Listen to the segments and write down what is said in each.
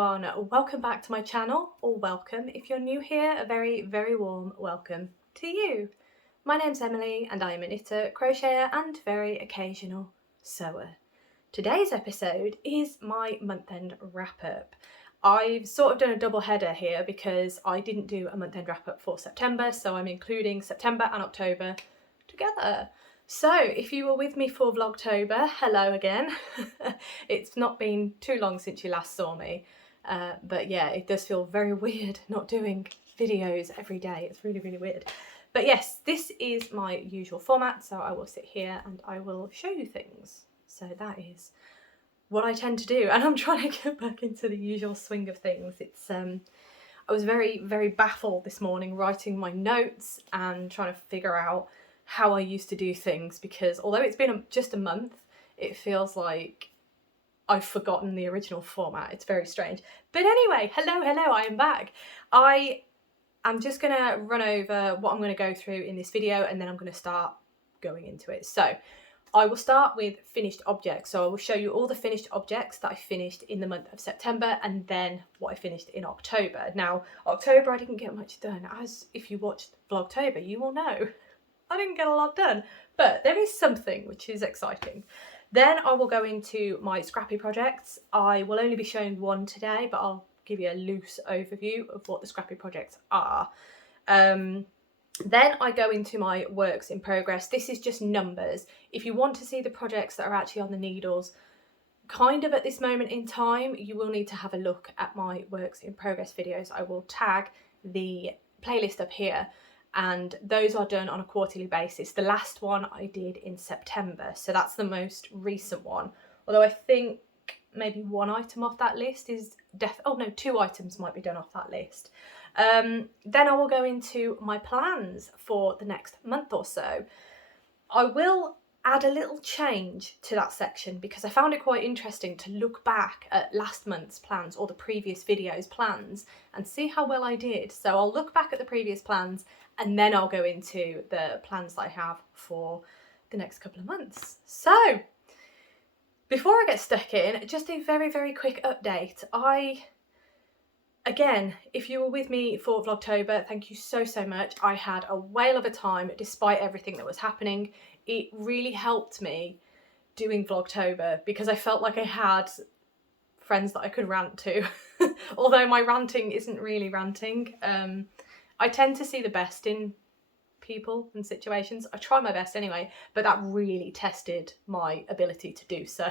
everyone, welcome back to my channel, or welcome if you're new here, a very warm welcome to you. My name's Emily and I am a knitter, crocheter and very occasional sewer. Today's episode is my month-end wrap-up. I've sort of done a double header here because I didn't do a month-end wrap-up for September, so I'm including September and October together. So if you were with me for Vlogtober, hello again. It's not been too long since you last saw me, but yeah, it does feel very weird not doing videos every day. It's really weird. But yes, this is my usual format, so I will sit here and I will show you things. So that is what I tend to do, and I'm trying to get back into the usual swing of things. It's I was very baffled this morning writing my notes and trying to figure out how I used to do things, because although it's been just a month, it feels like I've forgotten the original format. It's very strange. But anyway, hello, I am back. I am just going to run over what I'm going to go through in this video, and then I'm going to start going into it. So I will start with finished objects. So I will show you all the finished objects that I finished in the month of September, and then what I finished in October. Now, October I didn't get much done, as if you watched Vlogtober, you will know. I didn't get a lot done, but there is something which is exciting. Then I will go into my scrappy projects. I will only be showing one today, but I'll give you a loose overview of what the scrappy projects are. Then I go into my works in progress. This is just numbers. If you want to see the projects that are actually on the needles, kind of at this moment in time, you will need to have a look at my works in progress videos. I will tag the playlist up here, and those are done on a quarterly basis. The last one I did in September, so that's the most recent one. Although I think maybe one item off that list is oh no, 2 items might be done off that list. Then I will go into my plans for the next month or so. I will add a little change to that section because I found it quite interesting to look back at last month's plans or the previous video's plans and see how well I did. So I'll look back at the previous plans and then I'll go into the plans that I have for the next couple of months. So before I get stuck in, just a very quick update. Again, if you were with me for Vlogtober, thank you so much. I had a whale of a time despite everything that was happening. It really helped me doing Vlogtober because I felt like I had friends that I could rant to. Although my ranting isn't really ranting. I tend to see the best in people and situations. I try my best anyway, but that really tested my ability to do so.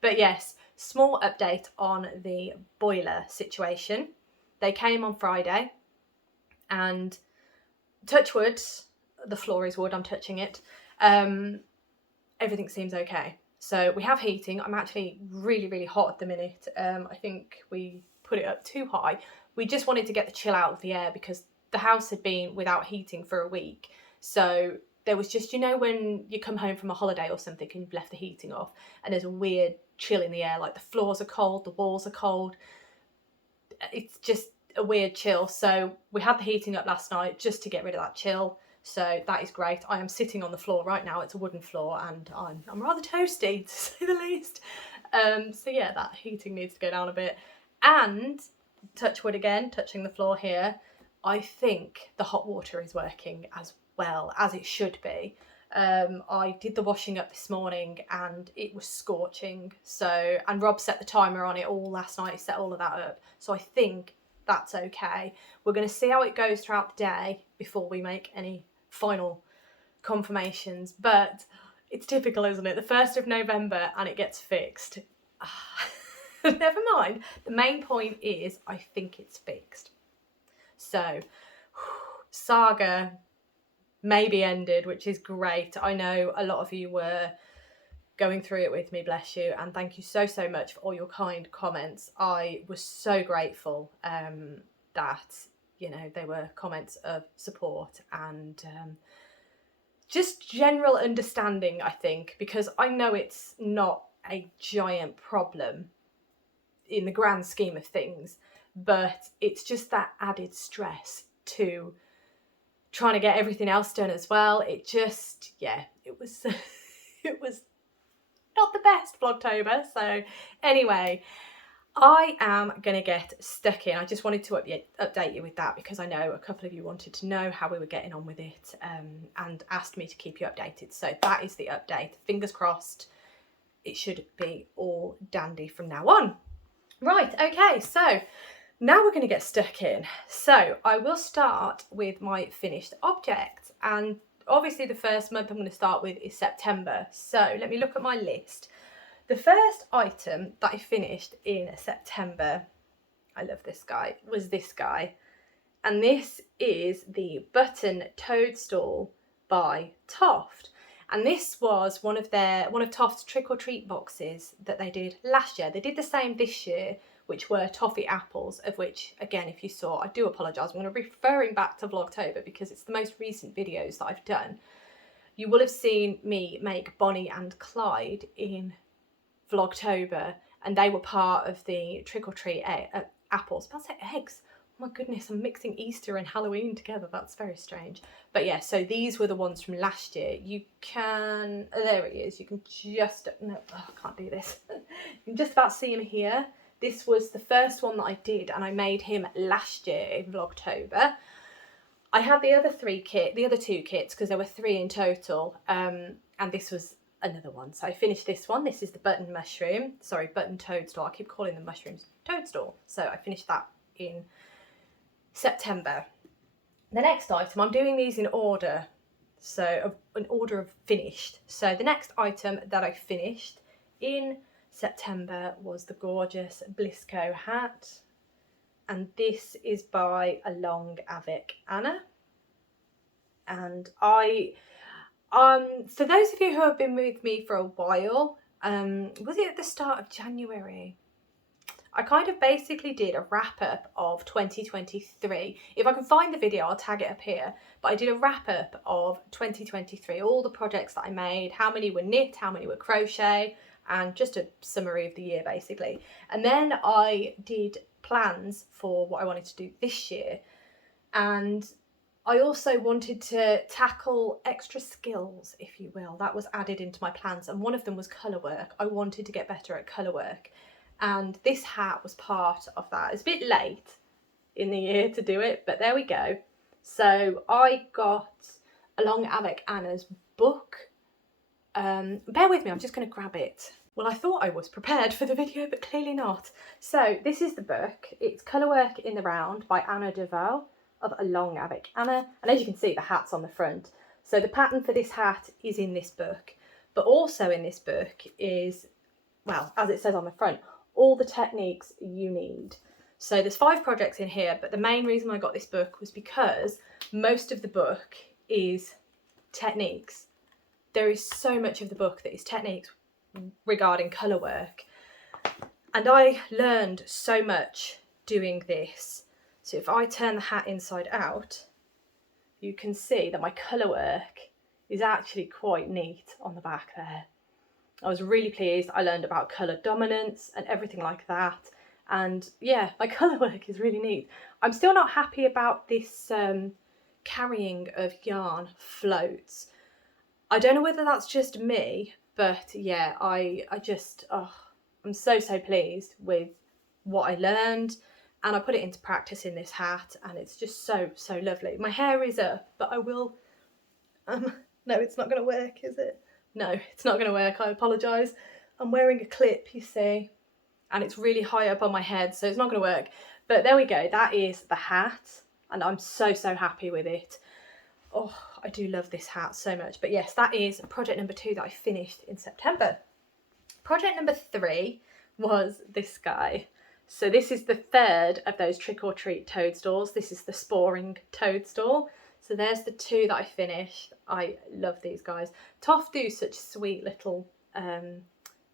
But yes, small update on the boiler situation. They came on Friday, and touch wood, the floor is wood, I'm touching it. Everything seems okay. So we have heating. I'm actually really hot at the minute. I think we put it up too high. We just wanted to get the chill out of the air because the house had been without heating for a week. So there was just, you know, when you come home from a holiday or something and you've left the heating off and there's a weird chill in the air, like the floors are cold, the walls are cold. It's just a weird chill. So we had the heating up last night just to get rid of that chill. So that is great. I am sitting on the floor right now. It's a wooden floor and I'm rather toasty, to say the least. So yeah, that heating needs to go down a bit. And touch wood again, touching the floor here, I think the hot water is working as well as it should be. I did the washing up this morning and it was scorching. So, and Rob set the timer on it all last night, set all of that up. So I think that's okay. We're going to see how it goes throughout the day before we make any final confirmations. But it's typical, isn't it? The 1st of November and it gets fixed. Never mind. The main point is I think it's fixed. So, saga maybe ended, which is great. I know a lot of you were going through it with me, bless you, and thank you so much for all your kind comments. I was so grateful that, you know, they were comments of support and just general understanding, I think, because I know it's not a giant problem in the grand scheme of things, but it's just that added stress to trying to get everything else done as well. It just, yeah, it was it was not the best Vlogtober. So anyway, I am going to get stuck in. I just wanted to update you with that because I know a couple of you wanted to know how we were getting on with it and asked me to keep you updated. So that is the update. Fingers crossed, it should be all dandy from now on. Right, okay, so now we're going to get stuck in. So I will start with my finished objects, and obviously the first month I'm going to start with is September. So let me look at my list. The first item that I finished in September, I love this guy, was this guy. And this is the Button Toadstool by Toft. And this was one of Toft's trick or treat boxes that they did last year. They did the same this year, which were toffee apples, of which, again, if you saw, I do apologise, I'm going to be referring back to Vlogtober because it's the most recent videos that I've done. You will have seen me make Bonnie and Clyde in Vlogtober, and they were part of the trick or treat apples. But I'll say eggs. Oh my goodness, I'm mixing Easter and Halloween together. That's very strange. But yeah, so these were the ones from last year. You can, there it is. You can just, no, oh, I can't do this. You can just about see him here. This was the first one that I did, and I made him last year in Vlogtober. I had the other two kits, because there were 3 in total, and this was another one. So I finished this one. This is the button toadstool. I keep calling them mushrooms. Toadstool. So I finished that in September. The next item, I'm doing these in order. So an order of finished. So the next item that I finished in September was the gorgeous Blisco Hat. And this is by a long Avec Anna. And for those of you who have been with me for a while, was it at the start of January? I kind of basically did a wrap up of 2023. If I can find the video, I'll tag it up here. But I did a wrap up of 2023, all the projects that I made, how many were knit, how many were crochet, and just a summary of the year basically. And then I did plans for what I wanted to do this year. And I also wanted to tackle extra skills, if you will, that was added into my plans, and one of them was colour work. I wanted to get better at colour work, and this hat was part of that. It's a bit late in the year to do it, but there we go. So I got along Avec Anna's book. Bear with me, I'm just going to grab it. Well, I thought I was prepared for the video, but clearly not. So this is the book. It's Colour Work in the Round by Anna Duval of Along Avec Anna, and as you can see, the hat's on the front. So the pattern for this hat is in this book, but also in this book is, well, as it says on the front, all the techniques you need. So there's 5 projects in here, but the main reason I got this book was because most of the book is techniques. There is so much of the book that is techniques regarding colour work, and I learned so much doing this. So if I turn the hat inside out, you can see that my colour work is actually quite neat on the back there. I was really pleased. I learned about colour dominance and everything like that. And yeah, my colour work is really neat. I'm still not happy about this carrying of yarn floats. I don't know whether that's just me, but yeah, I'm so pleased with what I learned. And I put it into practice in this hat, and it's just so lovely. My hair is up, but I will, no, it's not going to work, is it? No, it's not going to work, I apologise. I'm wearing a clip, you see, and it's really high up on my head, so it's not going to work. But there we go, that is the hat, and I'm so happy with it. Oh, I do love this hat so much. But yes, that is project number 2 that I finished in September. Project number 3 was this guy. So this is the 3rd of those trick or treat toadstools. This is the Sporing Toadstool. So there's the 2 that I finished. I love these guys. Toft do such sweet little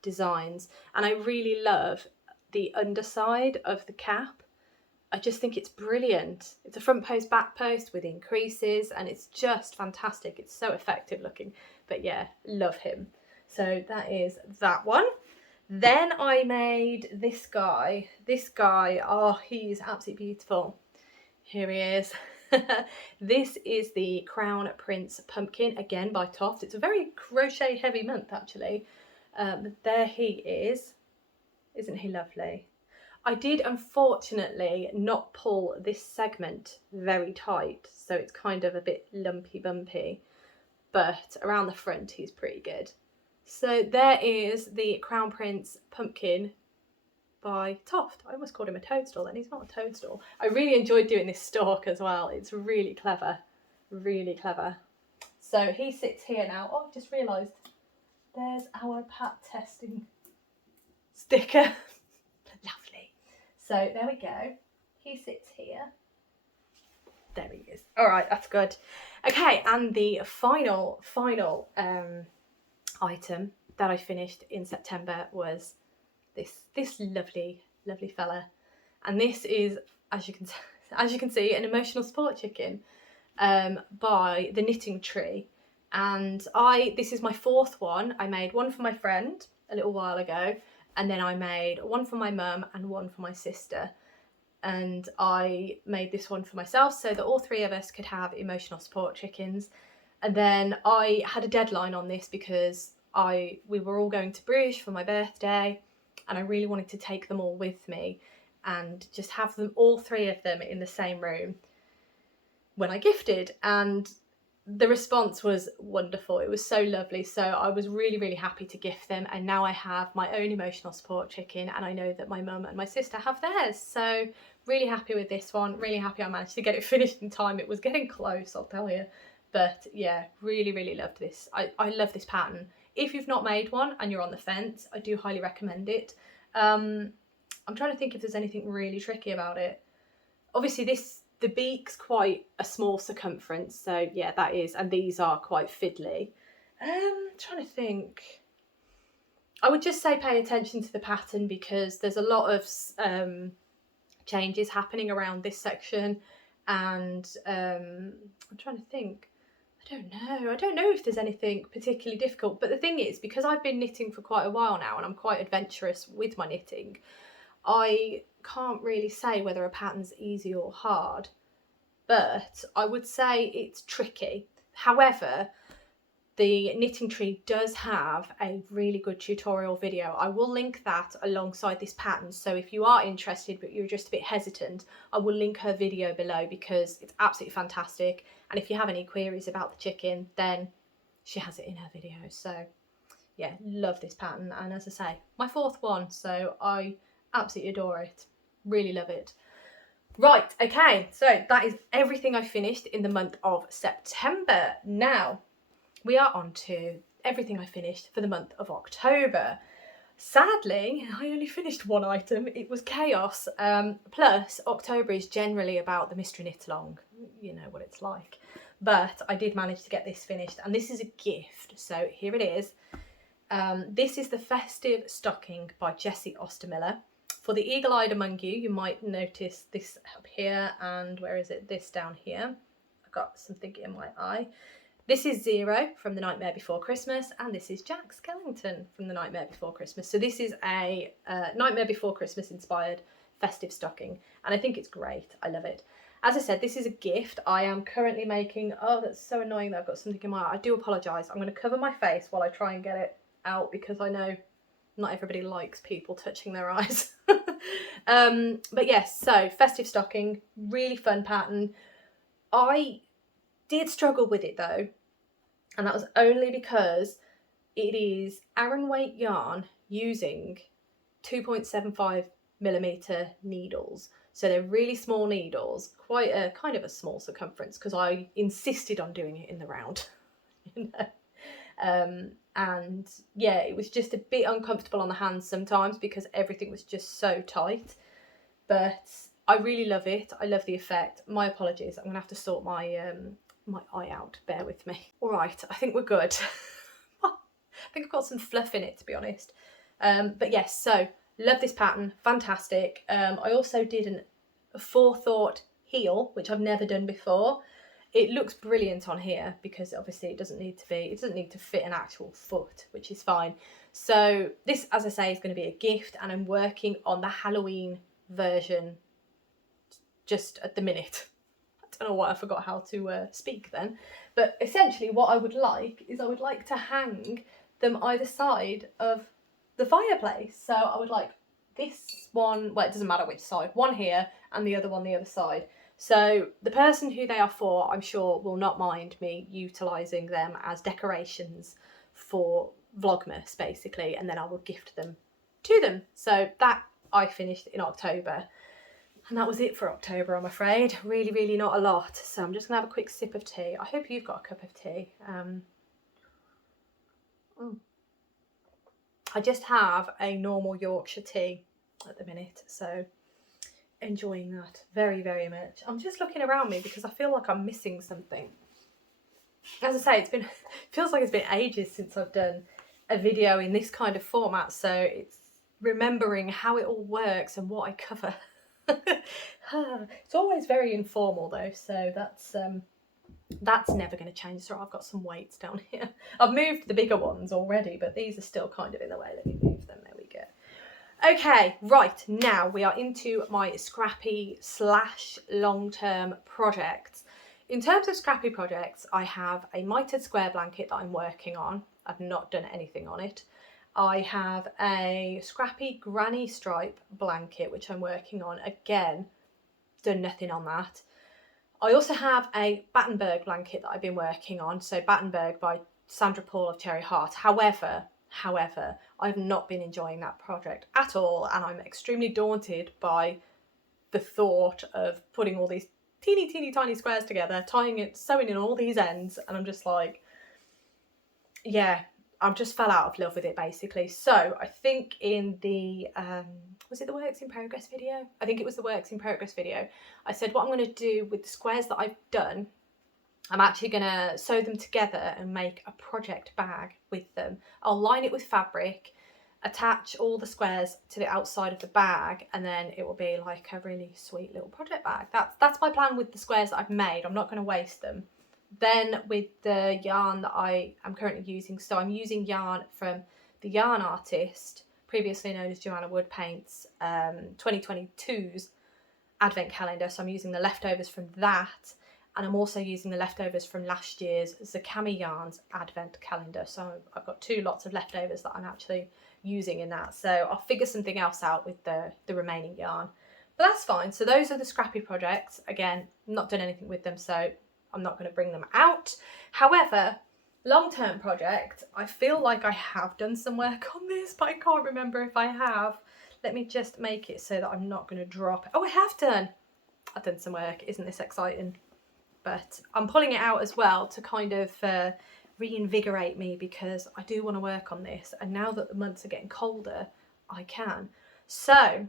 designs, and I really love the underside of the cap. I just think it's brilliant. It's a front post, back post with increases, and it's just fantastic. It's so effective looking. But yeah, love him. So that is that one. Then I made this guy. This guy, oh, he's absolutely beautiful. Here he is. This is the Crown Prince Pumpkin, again by Toft. It's a very crochet heavy month actually. There he is. Isn't he lovely? I did unfortunately not pull this segment very tight, so it's kind of a bit lumpy bumpy, but around the front he's pretty good. So there is the Crown Prince pumpkin by Toft. I almost called him a toadstool, and he's not a toadstool. I really enjoyed doing this stalk as well. It's really clever, really clever. So he sits here now. Oh, I've just realised there's our pat testing sticker. Lovely. So there we go. He sits here. There he is. All right, that's good. Okay, and the final item that I finished in September was this lovely fella, and this is, as you can see, an emotional support chicken by the Knitting Tree. And this is my fourth one. I made one for my friend a little while ago, and then I made one for my mum and one for my sister, and I made this one for myself so that all three of us could have emotional support chickens. And then I had a deadline on this because we were all going to Bruges for my birthday, and I really wanted to take them all with me and just have them, all three of them, in the same room when I gifted. And the response was wonderful. It was so lovely. So I was really happy to gift them, and now I have my own emotional support chicken, and I know that my mum and my sister have theirs. So really happy with this one. Really happy I managed to get it finished in time. It was getting close, I'll tell you. But yeah, really loved this. I love this pattern. If you've not made one and you're on the fence, I do highly recommend it. I'm trying to think if there's anything really tricky about it. Obviously the beak's quite a small circumference, so yeah, that is, and these are quite fiddly. Trying to think. I would just say pay attention to the pattern, because there's a lot of changes happening around this section, and I'm trying to think. I don't know if there's anything particularly difficult, but the thing is, because I've been knitting for quite a while now and I'm quite adventurous with my knitting, I can't really say whether a pattern's easy or hard, but I would say it's tricky. However, the Knitting Tree does have a really good tutorial video. I will link that alongside this pattern, so if you are interested but you're just a bit hesitant, I will link her video below because it's absolutely fantastic. And if you have any queries about the chicken, then she has it in her video. So yeah, love this pattern, and as I say, my fourth one, so I absolutely adore it. Really love it. Right, okay, so that is everything I finished in the month of September. Now we are on to everything I finished for the month of October. Sadly, I only finished one item. It was chaos. Plus, October is generally about the mystery knit along. You know what it's like. But I did manage to get this finished, and this is a gift. So here it is. This is the Festive Stocking by Jessie Ostermiller. For the eagle-eyed among you, you might notice this up here, and where is it? This down here. I've got something in my eye. This is Zero from The Nightmare Before Christmas, and this is Jack Skellington from The Nightmare Before Christmas. So this is a Nightmare Before Christmas inspired festive stocking, and I think it's great. I love it. As I said, this is a gift. I am currently making, oh, that's so annoying that I've got something in my eye. I do apologise. I'm going to cover my face while I try and get it out, because I know not everybody likes people touching their eyes. But yes, so Festive Stocking, really fun pattern. I did struggle with it though, and that was only because it is Aran weight yarn using 2.75mm needles. So they're really small needles, quite a kind of a small circumference, because I insisted on doing it in the round. You know? And yeah, it was just a bit uncomfortable on the hands sometimes because everything was just so tight, but I really love it. I love the effect. My apologies, I'm gonna have to sort my my eye out, bear with me. All right, I think we're good. I think I've got some fluff in it, to be honest. But yes, so love this pattern, fantastic. I also did a forethought heel, which I've never done before. It looks brilliant on here because obviously it doesn't need to fit an actual foot, which is fine. So this, as I say, is going to be a gift, and I'm working on the Halloween version just at the minute. I don't know why I forgot how to speak then. But essentially what I would like is I would like to hang them either side of the fireplace. So I would like this one, well, it doesn't matter which side, one here and the other one the other side. So the person who they are for, I'm sure, will not mind me utilising them as decorations for Vlogmas, basically, and then I will gift them to them. So that I finished in October. And that was it for October, I'm afraid. Really, really not a lot. So I'm just going to have a quick sip of tea. I hope you've got a cup of tea. I just have a normal Yorkshire tea at the minute, so enjoying that very, very much. I'm just looking around me because I feel like I'm missing something. As I say, feels like it's been ages since I've done a video in this kind of format, so it's remembering how it all works and what I cover. It's always very informal though, so that's never going to change. So I've got some weights down here. I've moved the bigger ones already, but these are still kind of in the way. Let me move them. There we go. Okay, right, now we are into my scrappy / long-term projects. In terms of scrappy projects, I have a mitered square blanket that I'm working on. I've not done anything on it. I have a scrappy granny stripe blanket, which I'm working on. Again, done nothing on that. I also have a Battenberg blanket that I've been working on. So Battenberg by Sandra Paul of Cherry Heart. However, I've not been enjoying that project at all. And I'm extremely daunted by the thought of putting all these teeny tiny squares together, sewing in all these ends. And I'm just like, yeah, I just fell out of love with it basically. So I think in the, was it the works in progress video? I think it was the works in progress video. I said what I'm going to do with the squares that I've done, I'm actually going to sew them together and make a project bag with them. I'll line it with fabric, attach all the squares to the outside of the bag, and then it will be like a really sweet little project bag. That's my plan with the squares that I've made. I'm not going to waste them. Then with the yarn that I am currently using, so I'm using yarn from the Yarn Artist, previously known as Joanna Wood Paints, 2022's advent calendar. So I'm using the leftovers from that, and I'm also using the leftovers from last year's Zakami Yarns advent calendar. So I've got 2 lots of leftovers that I'm actually using in that. So I'll figure something else out with the remaining yarn. But that's fine. So those are the scrappy projects. Again, not done anything with them, so I'm not going to bring them out. However, long-term project, I feel like I have done some work on this, but I can't remember if I have. Let me just make it so that I'm not going to drop it. Oh, I have done. I've done some work. Isn't this exciting? But I'm pulling it out as well to kind of reinvigorate me, because I do want to work on this. And now that the months are getting colder, I can. So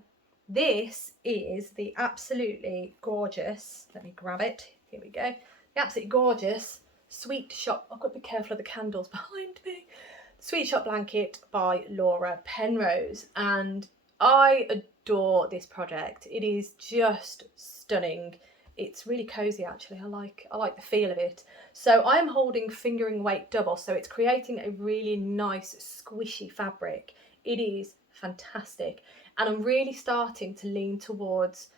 this is the absolutely gorgeous, let me grab it. Here we go. The absolutely gorgeous Sweet Shop, I've got to be careful of the candles behind me. Sweet Shop blanket by Laura Penrose, and I adore this project. It is just stunning. It's really cozy actually. I like the feel of it. So I'm holding fingering weight double, so it's creating a really nice squishy fabric. It is fantastic, and I'm really starting to lean towards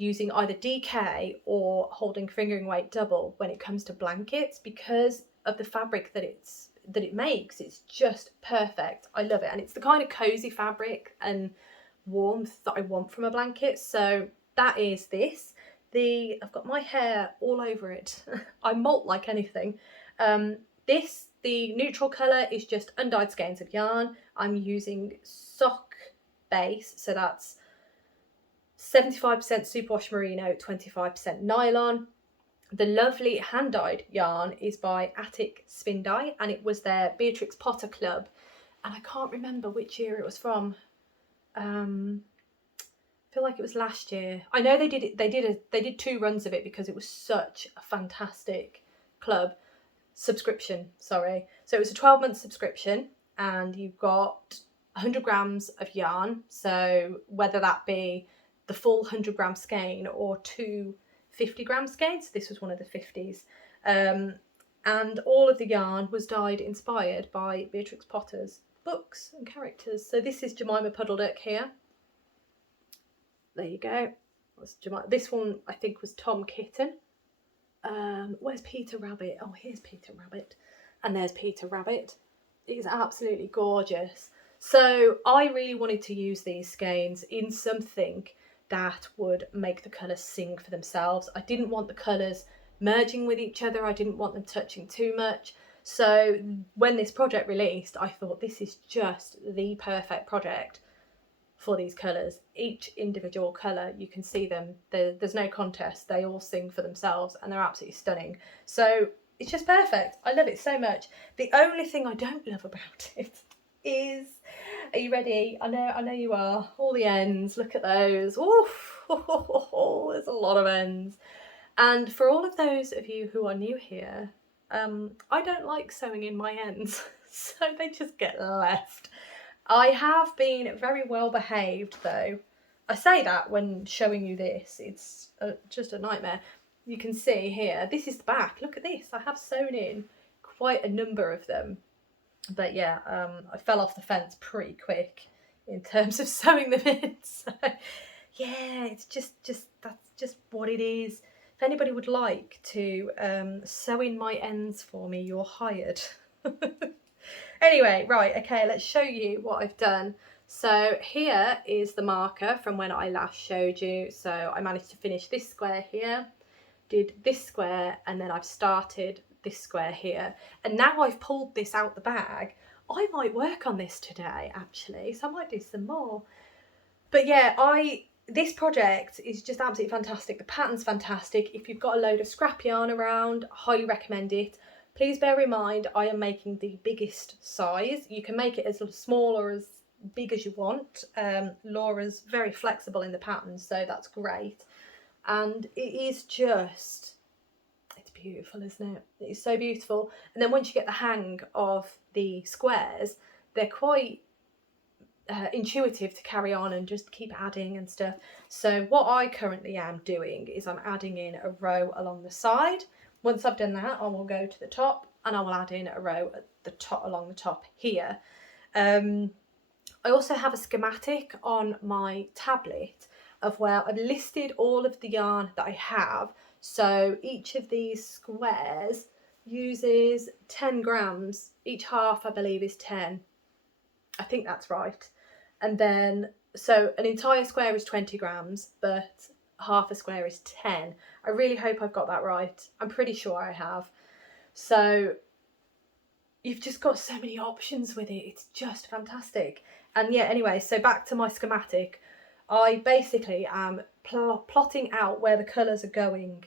using either DK or holding fingering weight double when it comes to blankets, because of the fabric that it makes. It's just perfect. I love it, and it's the kind of cozy fabric and warmth that I want from a blanket. So that is this. I've got my hair all over it. I molt like anything. The neutral colour is just undyed skeins of yarn. I'm using sock base, so that's 75% superwash merino, 25% nylon. The lovely hand-dyed yarn is by Attic Spin Dye, and it was their Beatrix Potter Club, and I can't remember which year it was from. I feel like it was last year. I know they did 2 runs of it because it was such a fantastic club subscription. Sorry, so it was a 12-month subscription, and you've got 100 grams of yarn. So whether that be the full 100-gram skein or 2 50-gram skeins, this was one of the 50s, and all of the yarn was dyed inspired by Beatrix Potter's books and characters. So this is Jemima Puddleduck here. There you go. This one I think was Tom Kitten. Where's Peter Rabbit? Oh, here's Peter Rabbit, and there's Peter Rabbit. It is absolutely gorgeous. So I really wanted to use these skeins in something that would make the colours sing for themselves. I didn't want the colours merging with each other. I didn't want them touching too much. So when this project released, I thought this is just the perfect project for these colours. Each individual colour, you can see them, there's no contest, they all sing for themselves and they're absolutely stunning. So it's just perfect. I love it so much. The only thing I don't love about it is, are you ready? I know you are. All the ends, look at those. Oof, there's a lot of ends. And for all of those of you who are new here, I don't like sewing in my ends, so they just get left. I have been very well behaved though. I say that when showing you this, it's just a nightmare. You can see here, this is the back, look at this. I have sewn in quite a number of them. But yeah, I fell off the fence pretty quick in terms of sewing them in. So yeah, it's just that's just what it is. If anybody would like to sew in my ends for me, you're hired. Anyway, right, okay, let's show you what I've done. So here is the marker from when I last showed you. So I managed to finish this square here, did this square, and then I've started this square here. And now I've pulled this out the bag, I might work on this today actually, so I might do some more. But yeah, this project is just absolutely fantastic. The pattern's fantastic. If you've got a load of scrap yarn around, I highly recommend it. Please bear in mind, I am making the biggest size. You can make it as small or as big as you want. Laura's very flexible in the pattern, so that's great. And it is just, it's beautiful, isn't it? It's so beautiful. And then once you get the hang of the squares, they're quite intuitive to carry on and just keep adding and stuff. So what I currently am doing is I'm adding in a row along the side. Once I've done that, I will go to the top and I will add in a row at the top, along the top here. I also have a schematic on my tablet of where I've listed all of the yarn that I have. So each of these squares uses 10 grams. Each half, I believe, is 10. I think that's right. And then, so an entire square is 20 grams, but half a square is 10. I really hope I've got that right. I'm pretty sure I have. So you've just got so many options with it. It's just fantastic. And yeah, anyway, so back to my schematic. I basically am plotting out where the colours are going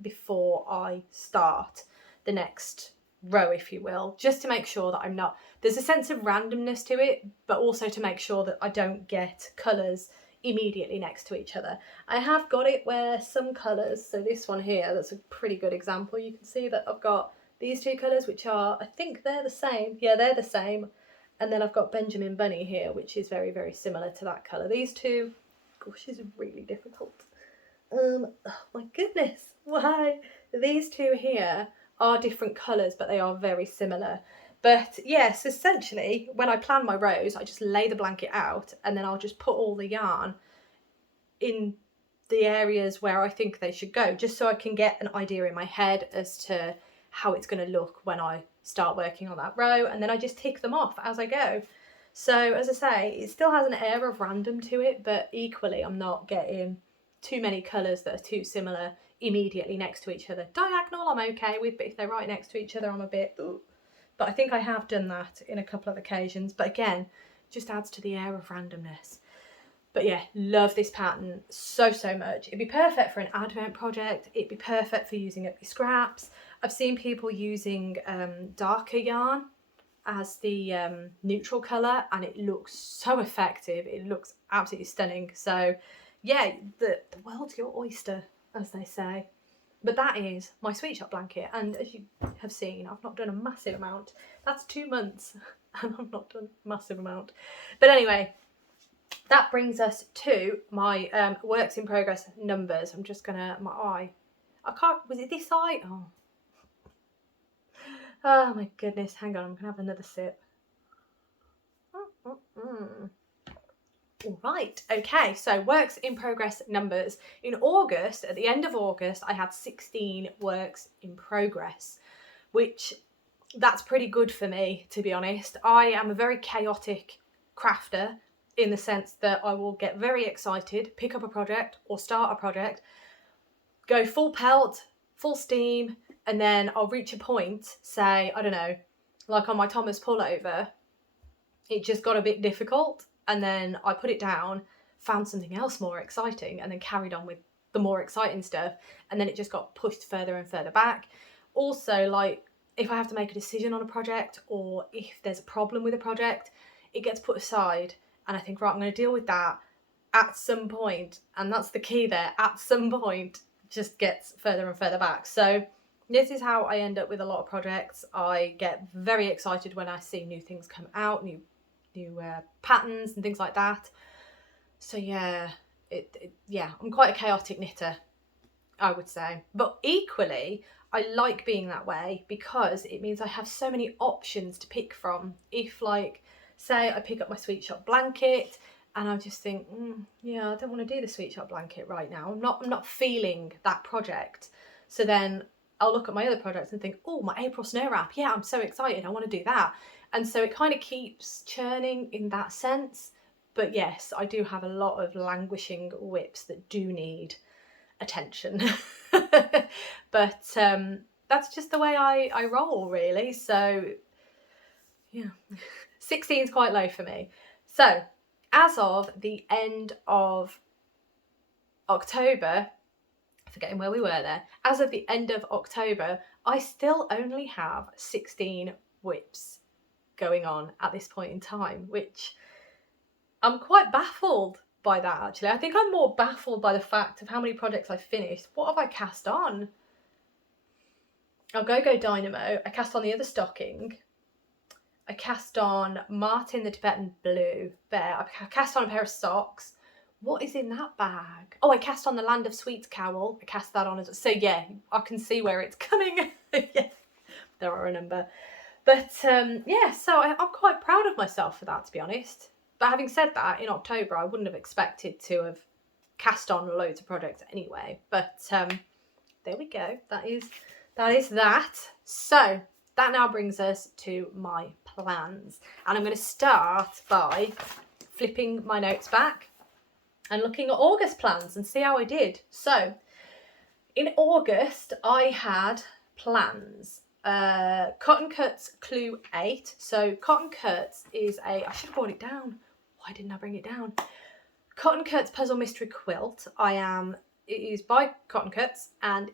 before I start the next row, if you will, just to make sure that I'm not, there's a sense of randomness to it, but also to make sure that I don't get colours immediately next to each other. I have got it where some colours, so this one here, that's a pretty good example. You can see that I've got these two colours, which are, I think they're the same. Yeah, they're the same. And then I've got Benjamin Bunny here, which is very, very similar to that colour. These two, gosh, this is really difficult. Oh my goodness, why? These two here are different colours, but they are very similar. But yes, essentially, when I plan my rows, I just lay the blanket out and then I'll just put all the yarn in the areas where I think they should go, just so I can get an idea in my head as to how it's going to look when I start working on that row, and then I just tick them off as I go. So as I say, it still has an air of random to it, but equally I'm not getting too many colours that are too similar immediately next to each other. Diagonal I'm okay with, but if they're right next to each other I'm a bit ooh. But I think I have done that in a couple of occasions, but again, just adds to the air of randomness. But yeah, love this pattern so much. It'd be perfect for an advent project. It'd be perfect for using up your scraps. I've seen people using darker yarn as the neutral colour, and it looks so effective. It looks absolutely stunning. So yeah, the world's your oyster, as they say. But that is my sweet shop blanket, and as you have seen, I've not done a massive amount. That's 2 months and I've not done a massive amount. But anyway, that brings us to my works in progress numbers. I'm just gonna, my eye, I can't, was it this eye? Oh my goodness, hang on, I'm gonna have another sip. Right, okay, so works in progress numbers. In August, at the end of August, I had 16 works in progress, which that's pretty good for me, to be honest. I am a very chaotic crafter in the sense that I will get very excited, pick up a project or start a project, go full pelt, full steam, and then I'll reach a point, say, I don't know, like on my Thomas pullover, it just got a bit difficult, and then I put it down, found something else more exciting, and then carried on with the more exciting stuff, and then it just got pushed further and further back. Also, like, if I have to make a decision on a project, or if there's a problem with a project, it gets put aside, and I think, right, I'm going to deal with that at some point, and that's the key there, at some point, just gets further and further back. So this is how I end up with a lot of projects. I get very excited when I see new things come out, new patterns and things like that. So yeah, I'm quite a chaotic knitter, I would say. But equally, I like being that way because it means I have so many options to pick from. If, like, say I pick up my Sweet Shop blanket and I just think, yeah, I don't want to do the Sweet Shop blanket right now. I'm not feeling that project. So then I'll look at my other projects and think, oh, my April snow wrap. Yeah, I'm so excited. I want to do that. And so it kind of keeps churning in that sense. But yes, I do have a lot of languishing whips that do need attention. But that's just the way I roll, really. So yeah, 16 is quite low for me. So as of the end of October, forgetting where we were there, as of the end of October, I still only have 16 whips going on at this point in time, which I'm quite baffled by that, actually. I think I'm more baffled by the fact of how many projects I've finished. What have I cast on? I'll Go Dynamo. I cast on the other stocking. I cast on Martin the Tibetan Blue Bear. I cast on a pair of socks. What is in that bag? Oh, I cast on the Land of Sweets cowl. I cast that on as well. So yeah, I can see where it's coming. Yeah, there are a number. But yeah, so I'm quite proud of myself for that, to be honest. But having said that, in October, I wouldn't have expected to have cast on loads of projects anyway. But there we go. That is that. So that now brings us to my plans. And I'm going to start by flipping my notes back and looking at August plans and see how I did. So in August, I had plans. Cotton Cuts Clue 8. So Cotton Cuts is I should have brought it down. Why didn't I bring it down? Cotton Cuts Puzzle Mystery Quilt. It is by Cotton Cuts, and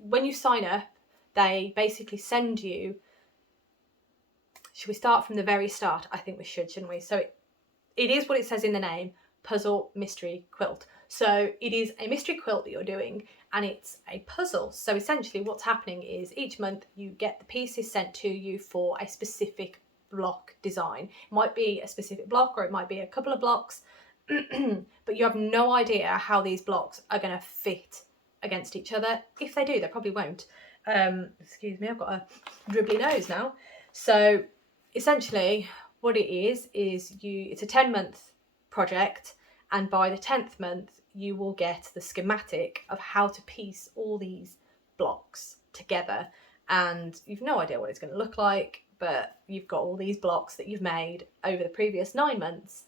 when you sign up, they basically send you, should we start from the very start? I think we should, shouldn't we? So it is what it says in the name, Puzzle Mystery Quilt. So it is a mystery quilt that you're doing, and it's a puzzle. So essentially what's happening is each month you get the pieces sent to you for a specific block design. It might be a specific block, or it might be a couple of blocks, but you have no idea how these blocks are going to fit against each other. If they do, they probably won't. Excuse me, I've got a dribbly nose now. So essentially what it is it's a 10-month project, and by the 10th month you will get the schematic of how to piece all these blocks together, and you've no idea what it's going to look like, but you've got all these blocks that you've made over the previous 9 months,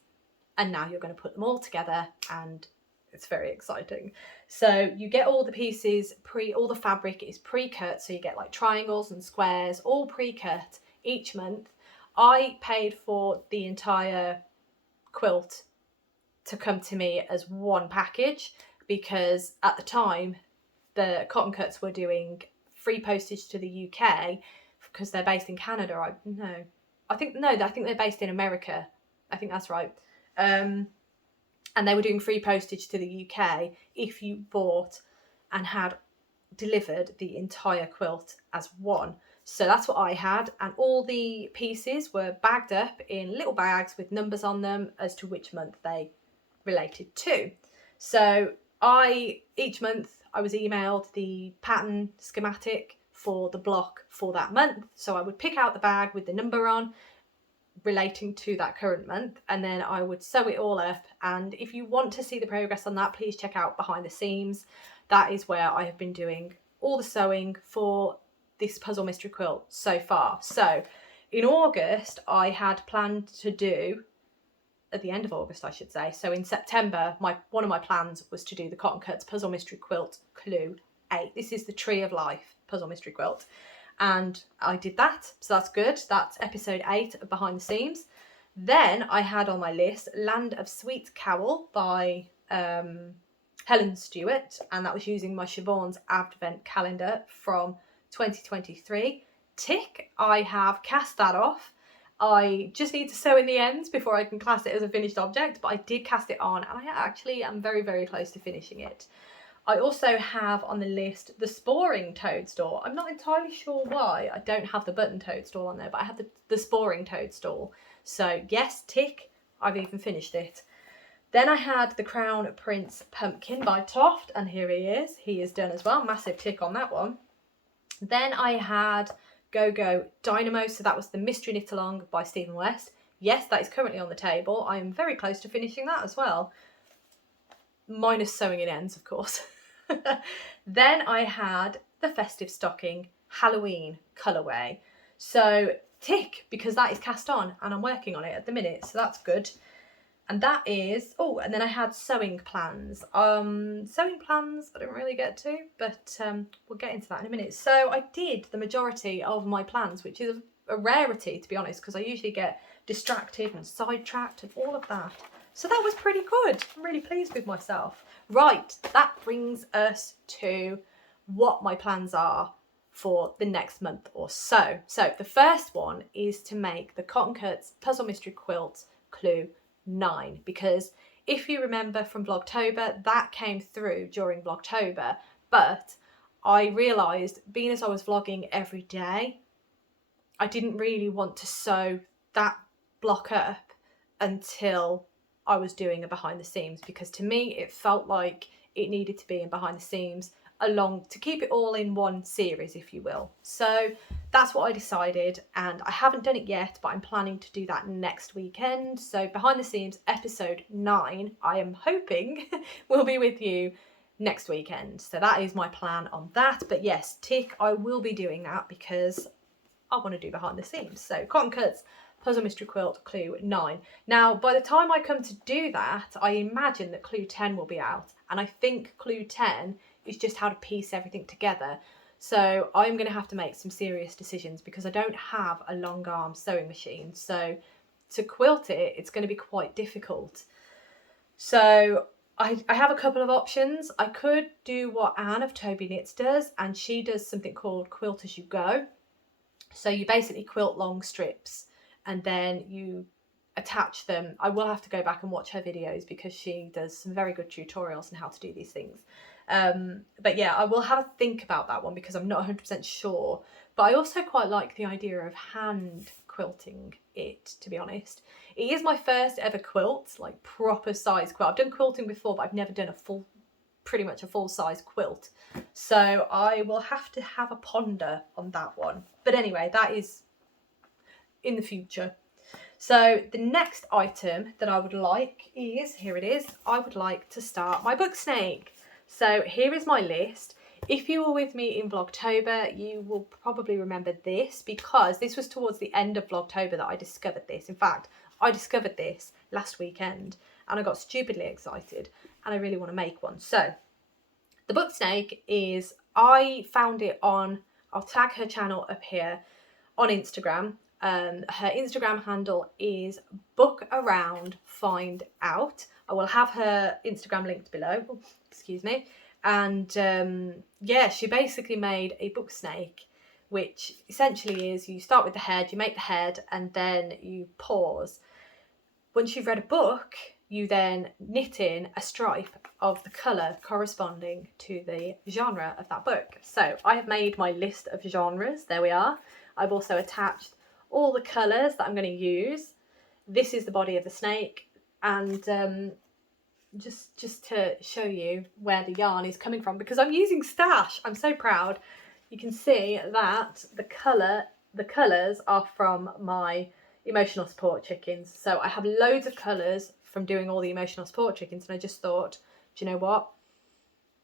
and now you're going to put them all together, and it's very exciting. So you get all the pieces, all the fabric is pre-cut, so you get like triangles and squares, all pre-cut each month. I paid for the entire quilt to come to me as one package, because at the time the Cotton Cuts were doing free postage to the UK, because they're based in Canada. I think they're based in America. I think that's right. And they were doing free postage to the UK if you bought and had delivered the entire quilt as one. So that's what I had, and all the pieces were bagged up in little bags with numbers on them as to which month they related to. So each month I was emailed the pattern schematic for the block for that month. So I would pick out the bag with the number on relating to that current month, and then I would sew it all up. And if you want to see the progress on that, please check out Behind the Seams. That is where I have been doing all the sewing for this puzzle mystery quilt so far. So in August, I had planned to do, at the end of August, I should say. So in September, one of my plans was to do the Cotton Cuts Puzzle Mystery Quilt Clue 8. This is the Tree of Life Puzzle Mystery Quilt. And I did that, so that's good. That's episode 8 of Behind the Seams. Then I had on my list Land of Sweet Cowl by Helen Stewart, and that was using my Siobhan's Advent calendar from 2023. Tick, I have cast that off. I just need to sew in the ends before I can class it as a finished object, but I did cast it on, and I actually am very, very close to finishing it. I also have on the list the Sporing Toadstool. I'm not entirely sure why I don't have the button toadstool on there, but I have the Sporing Toadstool. So yes, tick, I've even finished it. Then I had the Crown Prince Pumpkin by Toft, and here he is. He is done as well. Massive tick on that one. Then I had Go Go Dynamo, so that was the Mystery Knit Along by Stephen West. Yes, that is currently on the table. I am very close to finishing that as well. Minus sewing in ends, of course. Then I had the Festive Stocking Halloween colourway. So tick, because that is cast on and I'm working on it at the minute, so that's good. And that is, oh, and then I had sewing plans. Sewing plans I didn't really get to, but we'll get into that in a minute. So I did the majority of my plans, which is a rarity, to be honest, because I usually get distracted and sidetracked and all of that. So that was pretty good. I'm really pleased with myself. Right, that brings us to what my plans are for the next month or so. So the first one is to make the Cotton Cuts Puzzle Mystery Quilt Clue 9, because if you remember from Vlogtober, that came through during Vlogtober, but I realised, being as I was vlogging every day, I didn't really want to sew that block up until I was doing a behind the seams, because to me it felt like it needed to be in behind the seams along to keep it all in one series, if you will. So that's what I decided, and I haven't done it yet, but I'm planning to do that next weekend. So behind the seams episode 9, I am hoping will be with you next weekend. So that is my plan on that. But yes, tick, I will be doing that because I want to do behind the seams. So Cotton Cuts Puzzle Mystery Quilt Clue 9. Now, by the time I come to do that, I imagine that Clue 10 will be out. And I think Clue 10 is just how to piece everything together. So I'm going to have to make some serious decisions because I don't have a long arm sewing machine. So to quilt it, it's going to be quite difficult. So I have a couple of options. I could do what Anne of Toby Knits does, and she does something called Quilt As You Go. So you basically quilt long strips and then you attach them. I will have to go back and watch her videos because she does some very good tutorials on how to do these things. But yeah, I will have a think about that one because I'm not 100% sure. But I also quite like the idea of hand quilting it, to be honest. It is my first ever quilt, like proper size quilt. I've done quilting before, but I've never done pretty much a full size quilt. So I will have to have a ponder on that one. But anyway, that is in the future. So the next item that I would like is, here it is, I would like to start my book snake. So here is my list. If you were with me in Vlogtober, you will probably remember this because this was towards the end of Vlogtober that I discovered this. In fact, I discovered this last weekend and I got stupidly excited and I really want to make one. So the book snake is, I found it on, I'll tag her channel up here on Instagram. Her Instagram handle is Book Around Find Out. I will have her Instagram linked below. Oh, excuse me. And yeah, she basically made a book snake, which essentially is you start with the head, you make the head, and then you pause. Once you've read a book, you then knit in a stripe of the colour corresponding to the genre of that book. So I have made my list of genres. There we are. I've also attached all the colours that I'm going to use. This is the body of the snake, and just to show you where the yarn is coming from, because I'm using Stash. I'm so proud. You can see that the colours are from my emotional support chickens. So I have loads of colours from doing all the emotional support chickens, and I just thought, do you know what?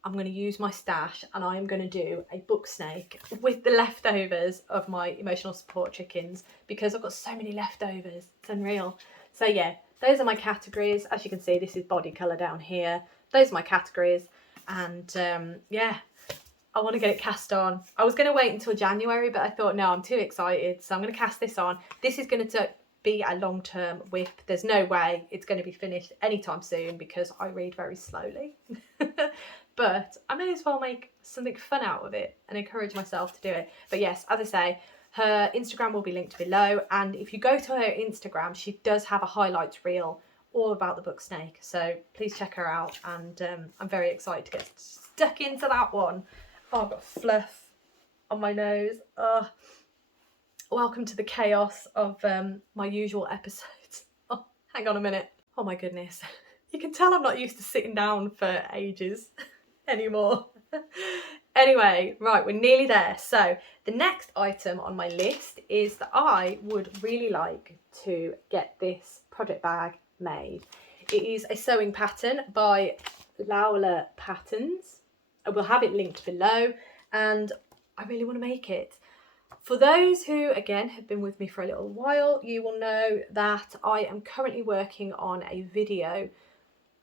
I'm going to use my stash and I'm going to do a book snake with the leftovers of my emotional support chickens, because I've got so many leftovers. It's unreal. So yeah, those are my categories. As you can see, this is body colour down here. Those are my categories. And yeah, I want to get it cast on. I was going to wait until January, but I thought, no, I'm too excited. So I'm going to cast this on. This is going to be a long-term whip. There's no way it's going to be finished anytime soon because I read very slowly. But I may as well make something fun out of it and encourage myself to do it. But yes, as I say, her Instagram will be linked below, and if you go to her Instagram, she does have a highlights reel all about the book snake, so please check her out. And I'm very excited to get stuck into that one. Oh, I've got fluff on my nose. Welcome to the chaos of my usual episodes. Oh, hang on a minute. Oh my goodness. You can tell I'm not used to sitting down for ages anymore. Anyway, right, we're nearly there. So the next item on my list is that I would really like to get this project bag made. It is a sewing pattern by Laula Patterns. I will have it linked below, and I really want to make it. For those who, again, have been with me for a little while, you will know that I am currently working on a video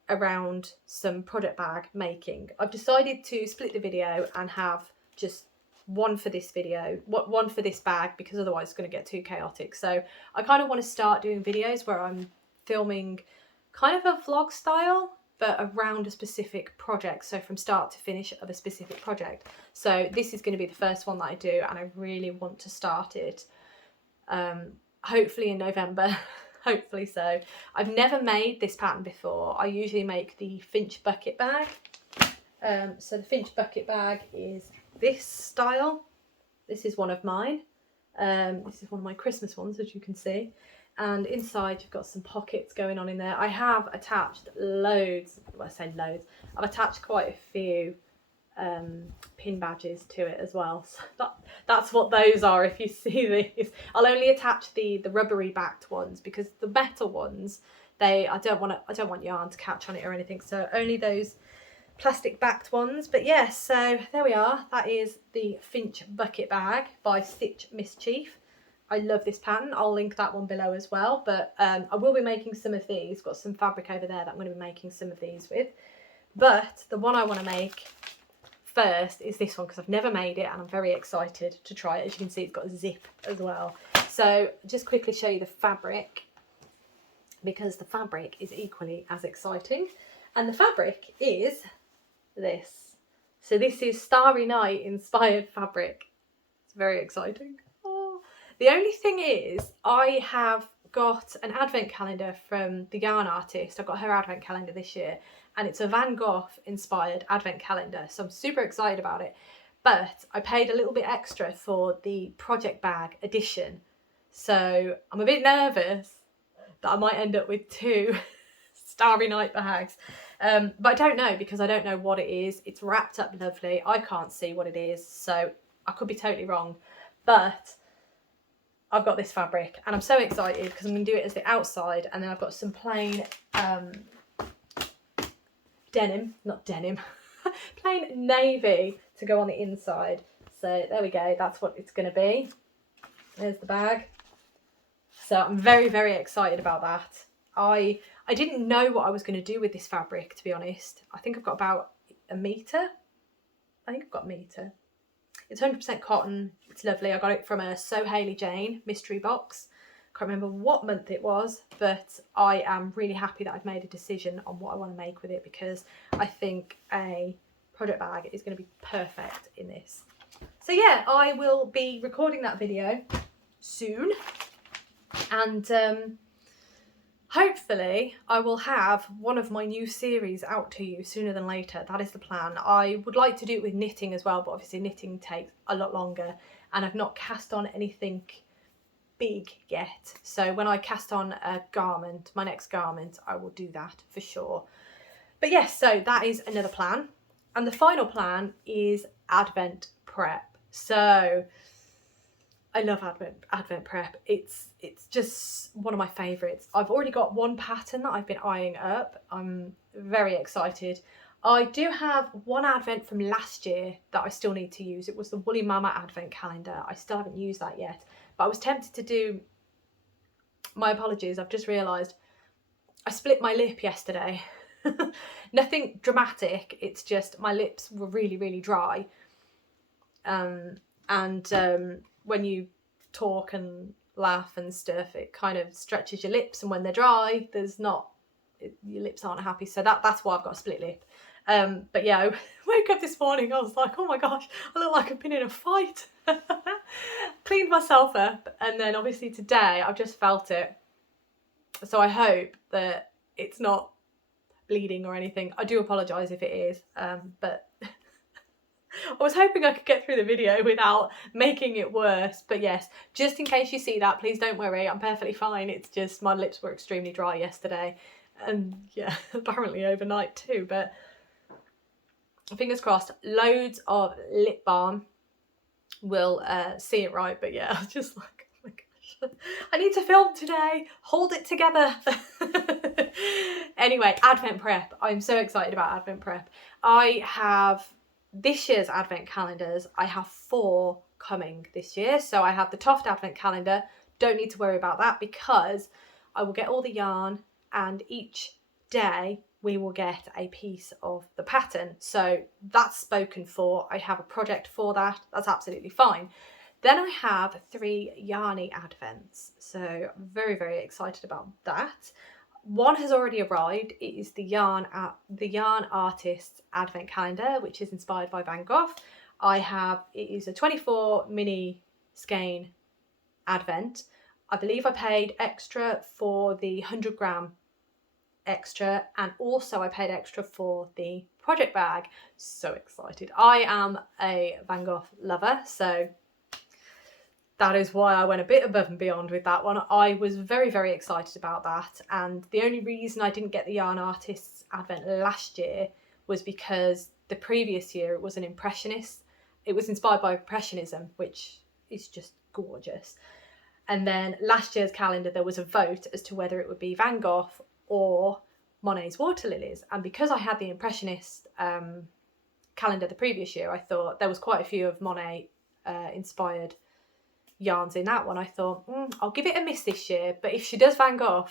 around some project bag making. I've decided to split the video and have just one for this video, one for this bag, because otherwise it's going to get too chaotic. So I kind of want to start doing videos where I'm filming kind of a vlog style, but around a specific project. So from start to finish of a specific project. So this is going to be the first one that I do, and I really want to start it hopefully in November. Hopefully so. I've never made this pattern before. I usually make the Finch bucket bag. So the Finch bucket bag is this style. This is one of mine. This is one of my Christmas ones, as you can see. And inside you've got some pockets going on in there. I have attached loads, well, I say loads, I've attached quite a few pin badges to it as well. So that's what those are. If you see these, I'll only attach the rubbery backed ones, because the metal ones, I don't want yarn to catch on it or anything, so only those plastic backed ones. But yes, so there we are. That is the Finch bucket bag by Stitch Mischief. I love this pattern. I'll link that one below as well, but I will be making some of these. Got some fabric over there that I'm going to be making some of these with, but the one I want to make first is this one, because I've never made it and I'm very excited to try it. As you can see, it's got a zip as well. So just quickly show you the fabric, because the fabric is equally as exciting. And the fabric is this. So this is Starry Night inspired fabric. It's very exciting. Oh. The only thing is, I have got an advent calendar from the yarn artist. I got her advent calendar this year, and it's a Van Gogh inspired advent calendar, so I'm super excited about it. But I paid a little bit extra for the project bag edition, so I'm a bit nervous that I might end up with two Starry Night bags. But I don't know, because I don't know what it is. It's wrapped up lovely. I can't see what it is, so I could be totally wrong. But I've got this fabric and I'm so excited, because I'm going to do it as the outside, and then I've got some plain plain navy to go on the inside. So there we go, that's what it's going to be. There's the bag. So I'm very, very excited about that. I didn't know what I was going to do with this fabric, to be honest. I think I've got about a metre. It's 100% cotton. It's lovely. I got it from a So Hayley Jane mystery box. Can't remember what month it was, but I am really happy that I've made a decision on what I want to make with it, because I think a project bag is going to be perfect in this. So yeah, I will be recording that video soon, and hopefully I will have one of my new series out to you sooner than later. That is the plan. I would like to do it with knitting as well, but obviously knitting takes a lot longer, and I've not cast on anything big yet. So when I cast on a garment, my next garment, I will do that for sure. But yes, so that is another plan. And the final plan is Advent prep. So I love Advent prep. It's just one of my favourites. I've already got one pattern that I've been eyeing up. I'm very excited. I do have one advent from last year that I still need to use. It was the Woolly Mama advent calendar. I still haven't used that yet, but I was tempted to do, my apologies, I've just realised I split my lip yesterday. Nothing dramatic, it's just my lips were really, really dry. And when you talk and laugh and stuff, it kind of stretches your lips, and when they're dry, your lips aren't happy. So that's why I've got a split lip. But yeah, I woke up this morning, I was like, oh my gosh, I look like I've been in a fight. Cleaned myself up, and then obviously today I've just felt it. So I hope that it's not bleeding or anything. I do apologise if it is, but I was hoping I could get through the video without making it worse. But yes, just in case you see that, please don't worry, I'm perfectly fine. It's just my lips were extremely dry yesterday, and yeah, apparently overnight too, but fingers crossed. Loads of lip balm will see it right. But yeah, I was just like, oh my gosh, I need to film today, hold it together. Anyway, advent prep. I'm so excited about advent prep. I have this year's advent calendars. I have 4 coming this year. So I have the Toft advent calendar. Don't need to worry about that because I will get all the yarn, and each day we will get a piece of the pattern. So that's spoken for. I have a project for that. That's absolutely fine. Then I have 3 yarny advents. So I'm very, very excited about that. One has already arrived. It is the Yarn Artists Advent Calendar, which is inspired by Van Gogh. It is a 24 mini skein advent. I believe I paid extra for the 100 gram extra, and also I paid extra for the project bag. So excited. I am a Van Gogh lover, so that is why I went a bit above and beyond with that one. I was very, very excited about that. And the only reason I didn't get the Yarn Artists Advent last year was because the previous year it was an Impressionist. It was inspired by Impressionism, which is just gorgeous. And then last year's calendar, there was a vote as to whether it would be Van Gogh or Monet's Water Lilies. And because I had the Impressionist calendar the previous year, I thought there was quite a few of Monet inspired yarns in that one. I thought, I'll give it a miss this year, but if she does Van Gogh,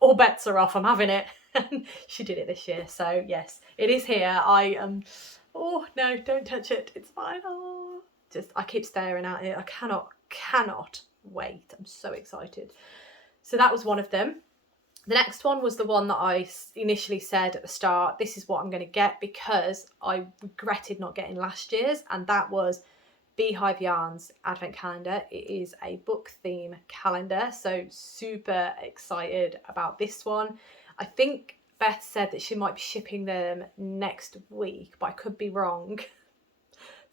all bets are off, I'm having it. And she did it this year, so yes, it is here. I am, oh no, don't touch it, it's fine. Oh, I keep staring at it. I cannot wait. I'm so excited. So that was one of them. The next one was the one that I initially said at the start, this is what I'm going to get, because I regretted not getting last year's, and that was Beehive Yarns Advent Calendar. It is a book theme calendar, so super excited about this one. I think Beth said that she might be shipping them next week, but I could be wrong.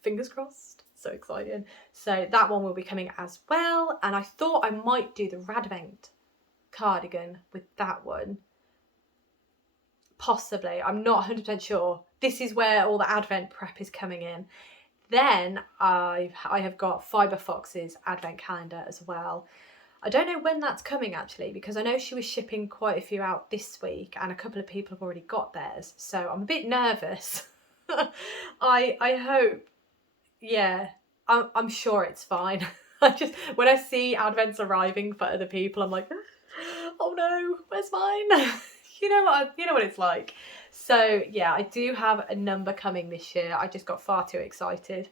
Fingers crossed. So excited. So that one will be coming as well, and I thought I might do the Radvent cardigan with that one. Possibly. I'm not 100% sure. This is where all the Advent prep is coming in. Then I have got Fibre Fox's Advent Calendar as well. I don't know when that's coming actually, because I know she was shipping quite a few out this week and a couple of people have already got theirs. So I'm a bit nervous. I hope, yeah, I'm sure it's fine. When I see Advents arriving for other people, I'm like, oh no, where's mine? You know what it's like. So yeah, I do have a number coming this year. I just got far too excited,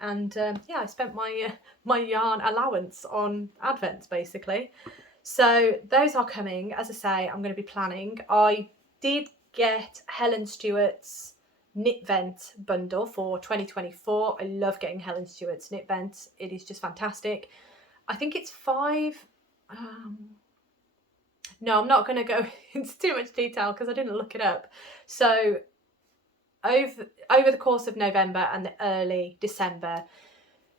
and yeah, I spent my yarn allowance on Advents basically. So those are coming. As I say, I'm going to be planning. I did get Helen Stewart's Knit Vent bundle for 2024. I love getting Helen Stewart's Knit Vent. It is just fantastic. I think it's 5. No, I'm not going to go into too much detail because I didn't look it up. So over the course of November and the early December,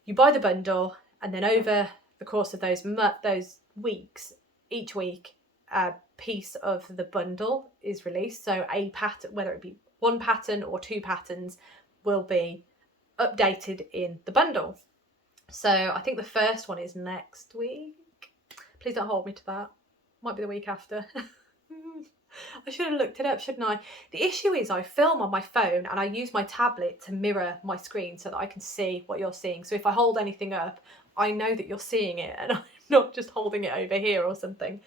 you buy the bundle, and then over the course of those weeks, each week a piece of the bundle is released. So a pattern, whether it be 1 pattern or 2 patterns, will be updated in the bundle. So I think the first one is next week. Please don't hold me to that. Might be the week after. I should have looked it up, shouldn't I? The issue is I film on my phone and I use my tablet to mirror my screen so that I can see what you're seeing. So if I hold anything up, I know that you're seeing it and I'm not just holding it over here or something,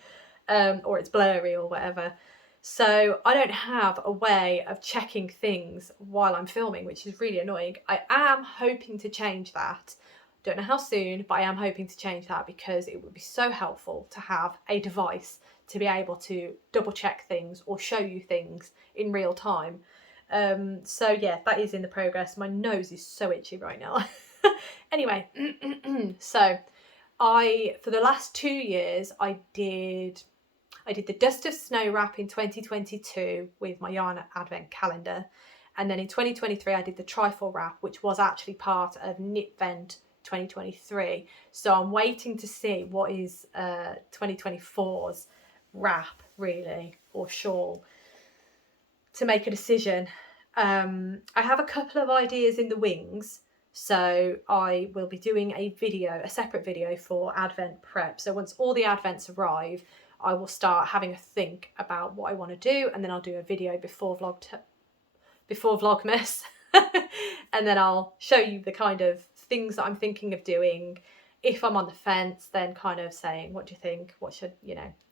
or it's blurry or whatever. So I don't have a way of checking things while I'm filming, which is really annoying. I am hoping to change that. Don't know how soon, but I am hoping to change that because it would be so helpful to have a device to be able to double check things or show you things in real time. So yeah, that is in the progress. My nose is so itchy right now. Anyway, so for the last 2 years, I did the Dust of Snow wrap in 2022 with my yarn advent calendar. And then in 2023, I did the trifle wrap, which was actually part of Knit-Vent 2023. So I'm waiting to see what is 2024's wrap, really, or shawl, to make a decision. I have a couple of ideas in the wings. So I will be doing a separate video for Advent prep. So once all the Advents arrive, I will start having a think about what I want to do, and then I'll do a video before Vlogmas, and then I'll show you the kind of things that I'm thinking of doing. If I'm on the fence, then kind of saying, what do you think? What should,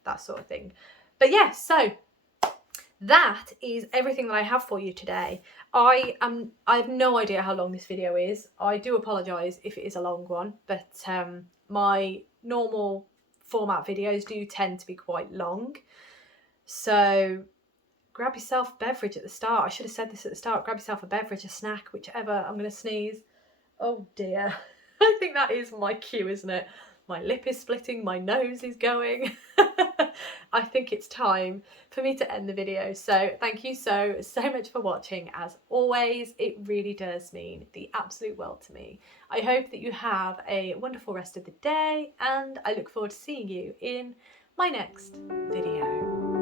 that sort of thing. But yeah, so that is everything that I have for you today. I have no idea how long this video is. I do apologise if it is a long one, but my normal format videos do tend to be quite long. So grab yourself a beverage at the start. I should have said this at the start. Grab yourself a beverage, a snack, whichever. I'm going to sneeze. Oh dear. I think that is my cue, isn't it? My lip is splitting, my nose is going. I think it's time for me to end the video. So thank you so much for watching. As always, it really does mean the absolute world to me. I hope that you have a wonderful rest of the day, and I look forward to seeing you in my next video.